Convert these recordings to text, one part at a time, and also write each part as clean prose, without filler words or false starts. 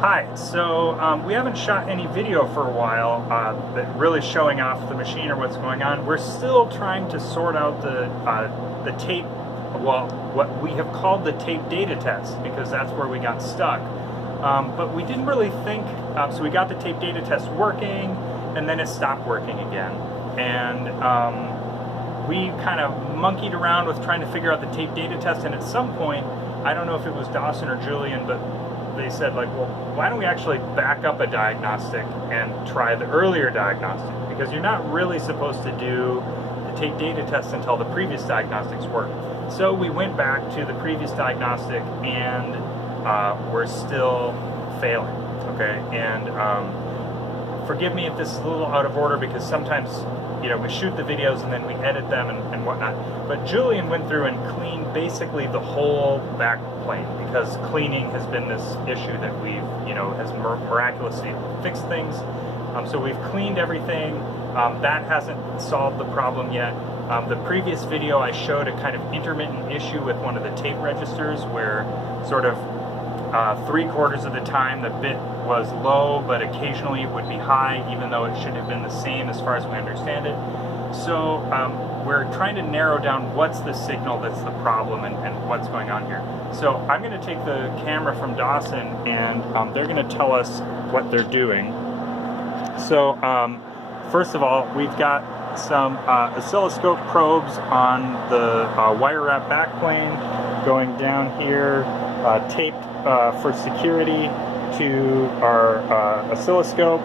Hi, so we haven't shot any video for a while that really showing off the machine or what's going on. We're still trying to sort out the tape, well, what we have called the tape data test, because that's where we got stuck. But we didn't really think, so we got the tape data test working, and then it stopped working again. And we kind of monkeyed around with trying to figure out the tape data test, and at some point, I don't know if it was Dawson or Julian, but they said, like, well, why don't we actually back up a diagnostic and try the earlier diagnostic? Because you're not really supposed to do the tape data test until the previous diagnostics work. So we went back to the previous diagnostic, and we're still failing, okay? And forgive me if this is a little out of order, because sometimes, you know, we shoot the videos and then we edit them and whatnot. But Julian went through and cleaned basically the whole back plane, because cleaning has been this issue that we've, you know, has miraculously fixed things. So we've cleaned everything. That hasn't solved the problem yet. The previous video I showed a kind of intermittent issue with one of the tape registers where sort of 3/4 of the time the bit was low, but occasionally it would be high, even though it should have been the same as far as we understand it. So we're trying to narrow down what's the signal that's the problem and what's going on here. So I'm going to take the camera from Dawson, and they're going to tell us what they're doing. So first of all, we've got some oscilloscope probes on the wire wrap backplane going down here, taped for security to our oscilloscope.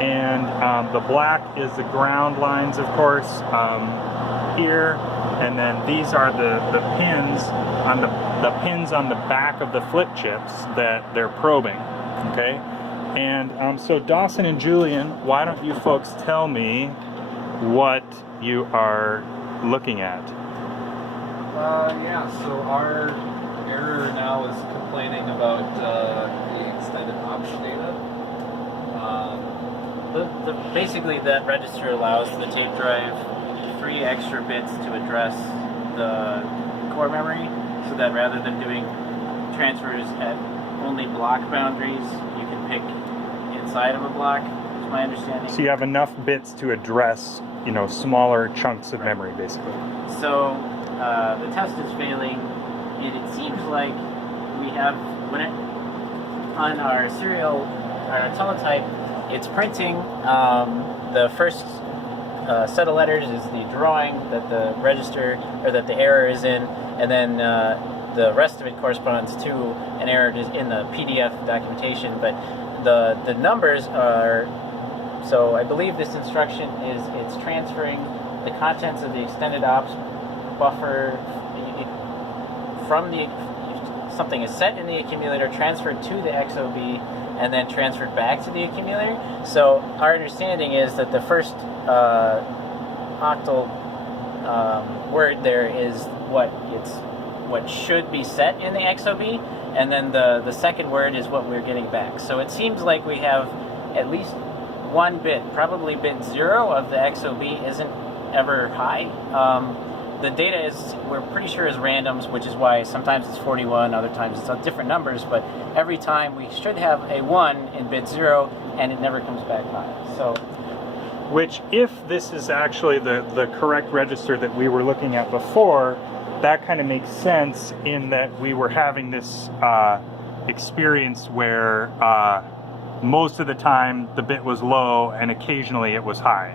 And the black is the ground lines, of course, here, and then these are the pins on the pins on the back of the flip chips that they're probing. Okay, and so Dawson and Julian, why don't you folks tell me what you are looking at? Yeah. So our error now is complaining about the extended ops data. Basically, that register allows the tape drive 3 extra bits to address the core memory, so that rather than doing transfers at only block boundaries, you can pick inside of a block, is my understanding. So you have enough bits to address, you know, smaller chunks of memory, basically. So the test is failing, and it seems like we have, on our serial, our teletype, it's printing the first set of letters is the drawing that the register, or that the error is in, and then the rest of it corresponds to an error in the PDF documentation. But the numbers are, so I believe this instruction is, it's transferring the contents of the extended ops buffer from something is set in the accumulator, transferred to the XOB, and then transferred back to the accumulator. So our understanding is that the first octal word there is what should be set in the XOB, and then the second word is what we're getting back. So it seems like we have at least one bit, probably bit 0 of the XOB isn't ever high. The data is, we're pretty sure, is randoms, which is why sometimes it's 41, other times it's different numbers, but every time we should have a 1 in bit 0, and it never comes back high. So, which, if this is actually the correct register that we were looking at before, that kind of makes sense in that we were having this experience where most of the time the bit was low and occasionally it was high.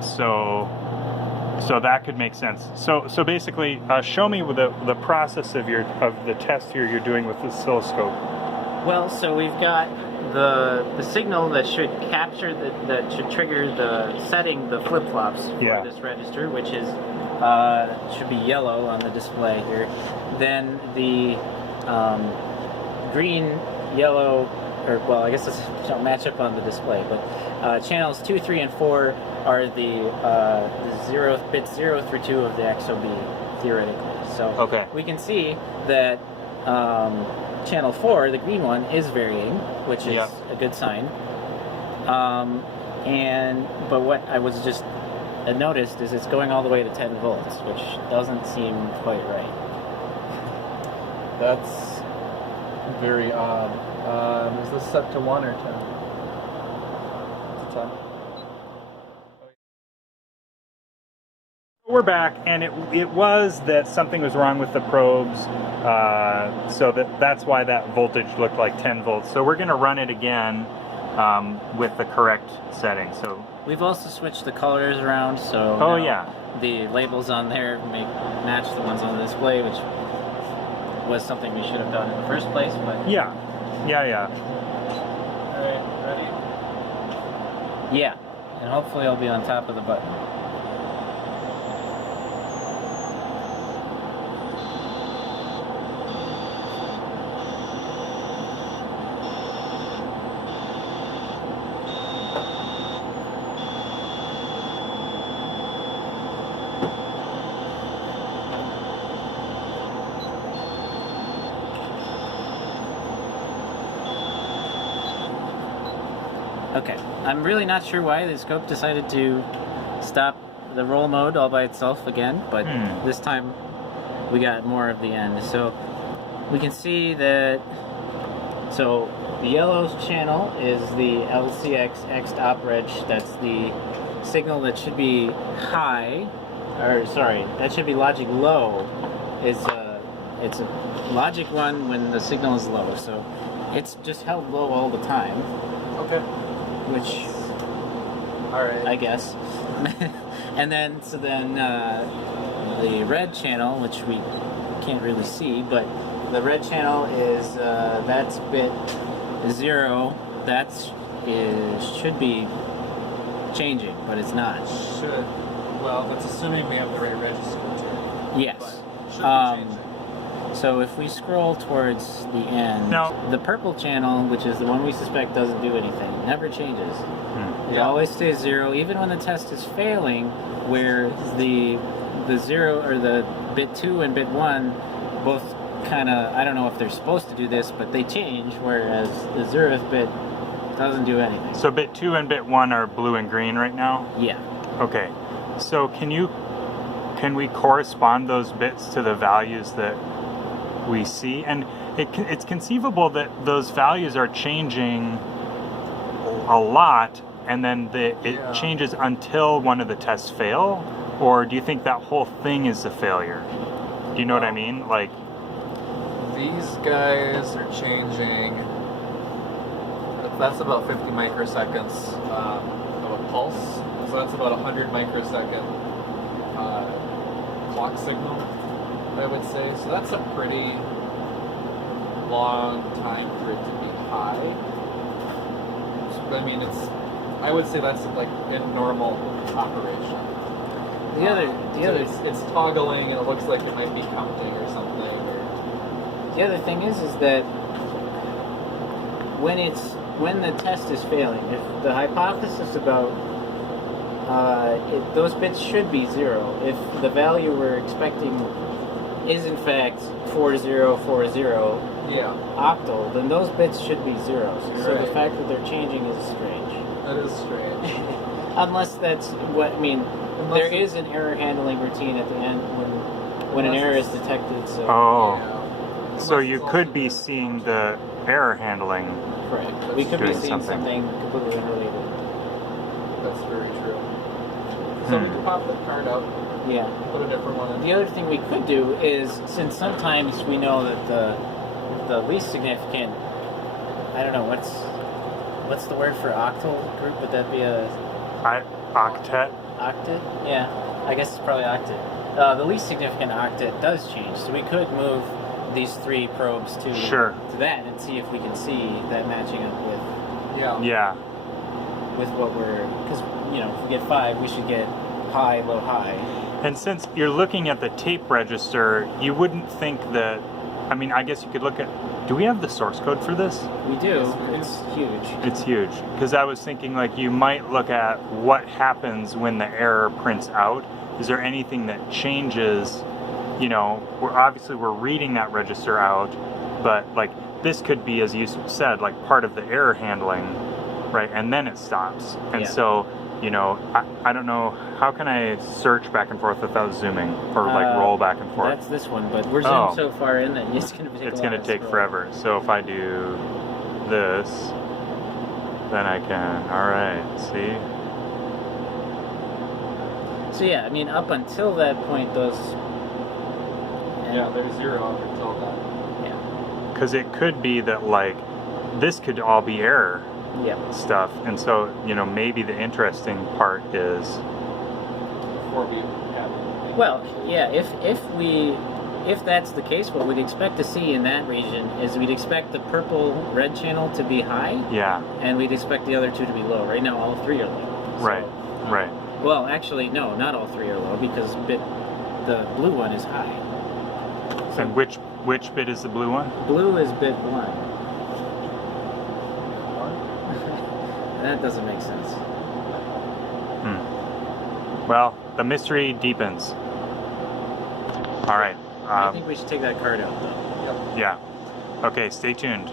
So that could make sense. So basically, show me the process of the test here you're doing with the oscilloscope. Well, so we've got the signal that should capture that should trigger the setting the flip-flops for this register, which is should be yellow on the display here. Then the green, yellow, or well, I guess this don't match up on the display, but channels 2, 3, and 4 are the bits 0 through 2 of the XOB, theoretically. So we can see that channel 4, the green one, is varying, which is a good sign. But what I was just noticed is it's going all the way to 10 volts, which doesn't seem quite right. That's Very odd. Is this set to 1 or 10? It's 10. We're back, and it was that something was wrong with the probes, so that's why that voltage looked like 10 volts. So we're going to run it again with the correct setting. So we've also switched the colors around, so oh now yeah, the labels on there match the ones on the display, which was something we should have done in the first place. But yeah. All right, ready? Yeah, and hopefully I'll be on top of the button. Okay, I'm really not sure why the scope decided to stop the roll mode all by itself again, but this time we got more of the end. So we can see that, so the yellow channel is the LCX X op reg. That's the signal that should be high, or sorry, that should be logic low. It's a logic 1 when the signal is low, so it's just held low all the time. Okay. Which, all right, I guess. And then, the red channel, which we can't really see, but the red channel is, that's bit 0. Should be changing, but it's not. Should. Well, that's assuming we have the right register too. Yes. But should be changing. So if we scroll towards the end, the purple channel, which is the one we suspect doesn't do anything, never changes. It always stays 0, even when the test is failing, where the 0 or the bit 2 and bit 1 both kind of, I don't know if they're supposed to do this, but they change, whereas the 0th bit doesn't do anything. So bit 2 and bit 1 are blue and green right now? Yeah. Okay. So can we correspond those bits to the values that we see? And it's conceivable that those values are changing a lot, and then it changes until one of the tests fail? Or do you think that whole thing is a failure? Do you know what I mean? Like, these guys are changing. That's about 50 microseconds of a pulse. So that's about 100 microsecond clock signal, I would say. So that's a pretty long time for it to be high. So, I mean, I would say that's like in normal operation. It's toggling and it looks like it might be counting or something. The other thing is that when the test is failing, if the hypothesis about those bits should be 0. If the value we're expecting is in fact 4040 octal, then those bits should be 0. So the fact that they're changing is strange. That is strange. Unless that's what I mean. There is an error handling routine at the end when an error is detected. So. Oh. Yeah. So you could be seeing the error handling. Correct. We could be seeing something completely unrelated. That's very true. So we could pop the card out. Yeah. Put a different one in. The other thing we could do is, since sometimes we know that the least significant, I don't know, what's the word for octal group? Would that be a octet? Octet? Yeah. I guess it's probably octet. The least significant octet does change, so we could move these 3 probes to that and see if we can see that matching up with with what we're, because if we get 5, we should get high, low, high. And since you're looking at the tape register, you wouldn't think that, I mean, I guess you could look at, do we have the source code for this? We do. It's huge. It's huge. Because I was thinking, like, you might look at what happens when the error prints out. Is there anything that changes? We're reading that register out, but like this could be, as you said, like part of the error handling, right? And then it stops. And so you know, I don't know, how can I search back and forth without zooming or like roll back and forth? That's this one, but we're zoomed so far in that it's going to take. It's going to take forever. So if I do this, then I can. All right, see. So yeah, I mean, up until that point, those. Yeah, there's 0 up until that. Yeah. Because it could be that like this could all be error. Yeah. Stuff, and so you know maybe the interesting part is. Well, yeah. If that's the case, what we'd expect to see in that region is we'd expect the purple-red channel to be high. Yeah. And we'd expect the other two to be low. Right now, all three are low. So, right. Right. Well, actually, no, not all three are low because the blue one is high. So and which bit is the blue one? Blue is bit 1. That doesn't make sense. Well, the mystery deepens. All right. I think we should take that card out, though. Yeah. Okay, stay tuned.